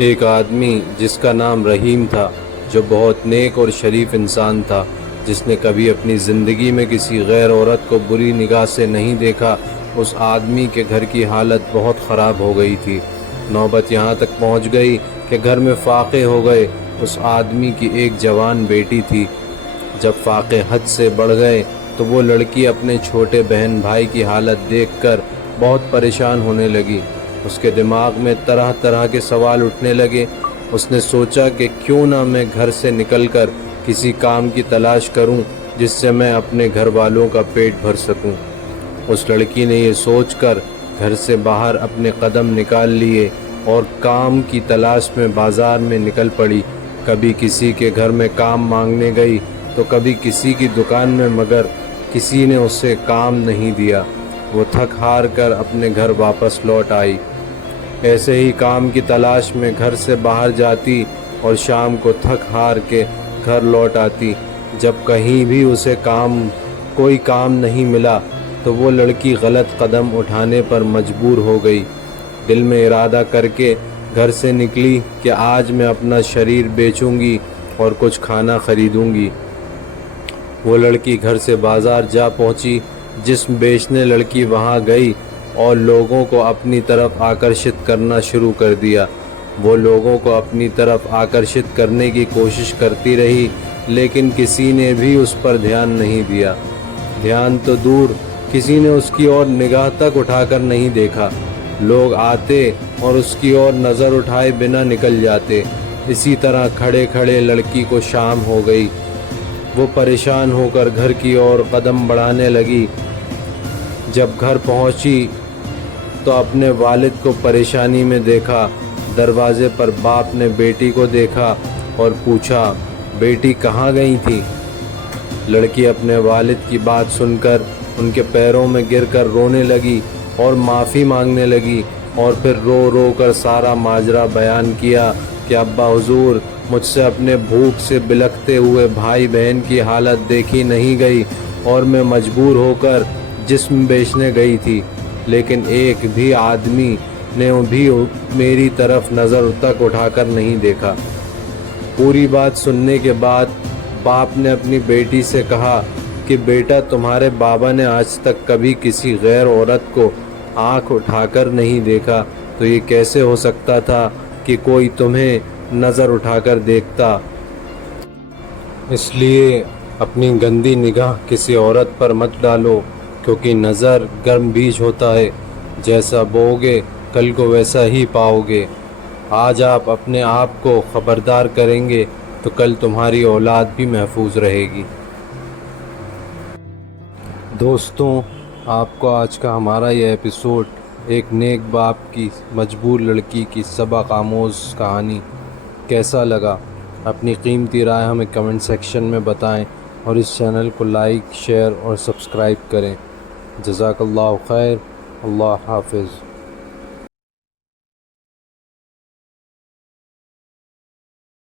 ایک آدمی جس کا نام رحیم تھا، جو بہت نیک اور شریف انسان تھا، جس نے کبھی اپنی زندگی میں کسی غیر عورت کو بری نگاہ سے نہیں دیکھا، اس آدمی کے گھر کی حالت بہت خراب ہو گئی تھی۔ نوبت یہاں تک پہنچ گئی کہ گھر میں فاقے ہو گئے۔ اس آدمی کی ایک جوان بیٹی تھی۔ جب فاقے حد سے بڑھ گئے تو وہ لڑکی اپنے چھوٹے بہن بھائی کی حالت دیکھ کر بہت پریشان ہونے لگی۔ اس کے دماغ میں طرح طرح کے سوال اٹھنے لگے۔ اس نے سوچا کہ کیوں نہ میں گھر سے نکل کر کسی کام کی تلاش کروں جس سے میں اپنے گھر والوں کا پیٹ بھر سکوں۔ اس لڑکی نے یہ سوچ کر گھر سے باہر اپنے قدم نکال لیے اور کام کی تلاش میں بازار میں نکل پڑی۔ کبھی کسی کے گھر میں کام مانگنے گئی تو کبھی کسی کی دکان میں، مگر کسی نے اسے کام نہیں دیا۔ وہ تھک ہار کر اپنے گھر واپس لوٹ آئی۔ ایسے ہی کام کی تلاش میں گھر سے باہر جاتی اور شام کو تھک ہار کے گھر لوٹ آتی۔ جب کہیں بھی اسے کوئی کام نہیں ملا تو وہ لڑکی غلط قدم اٹھانے پر مجبور ہو گئی۔ دل میں ارادہ کر کے گھر سے نکلی کہ آج میں اپنا شریر بیچوں گی اور کچھ کھانا خریدوں گی۔ وہ لڑکی گھر سے بازار جا پہنچی۔ جسم بیچنے لڑکی وہاں گئی اور لوگوں کو اپنی طرف آکرشت کرنا شروع کر دیا۔ وہ لوگوں کو اپنی طرف آکرشت کرنے کی کوشش کرتی رہی، لیکن کسی نے بھی اس پر دھیان نہیں دیا۔ دھیان تو دور، کسی نے اس کی اور نگاہ تک اٹھا کر نہیں دیکھا۔ لوگ آتے اور اس کی اور نظر اٹھائے بنا نکل جاتے۔ اسی طرح کھڑے کھڑے لڑکی کو شام ہو گئی۔ وہ پریشان ہو کر گھر کی اور قدم بڑھانے لگی۔ جب گھر پہنچی تو اپنے والد کو پریشانی میں دیکھا۔ دروازے پر باپ نے بیٹی کو دیکھا اور پوچھا، بیٹی کہاں گئی تھی؟ لڑکی اپنے والد کی بات سن کر ان کے پیروں میں گر کر رونے لگی اور معافی مانگنے لگی، اور پھر رو رو کر سارا ماجرا بیان کیا کہ ابا حضور، مجھ سے اپنے بھوک سے بلکتے ہوئے بھائی بہن کی حالت دیکھی نہیں گئی اور میں مجبور ہو کر جسم بیچنے گئی تھی، لیکن ایک بھی آدمی نے بھی میری طرف نظر تک اٹھا کر نہیں دیکھا۔ پوری بات سننے کے بعد باپ نے اپنی بیٹی سے کہا کہ بیٹا، تمہارے بابا نے آج تک کبھی کسی غیر عورت کو آنکھ اٹھا کر نہیں دیکھا، تو یہ کیسے ہو سکتا تھا کہ کوئی تمہیں نظر اٹھا کر دیکھتا؟ اس لیے اپنی گندی نگاہ کسی عورت پر مت ڈالو، کیونکہ نظر گرم بیج ہوتا ہے، جیسا بوؤ گے کل کو ویسا ہی پاؤ گے۔ آج آپ اپنے آپ کو خبردار کریں گے تو کل تمہاری اولاد بھی محفوظ رہے گی۔ دوستوں، آپ کو آج کا ہمارا یہ ایپیسوڈ ایک نیک باپ کی مجبور لڑکی کی سبق آموز کہانی کیسا لگا؟ اپنی قیمتی رائے ہمیں کمنٹ سیکشن میں بتائیں اور اس چینل کو لائک، شیئر اور سبسکرائب کریں۔ جزاک اللہ خیر۔ اللہ حافظ۔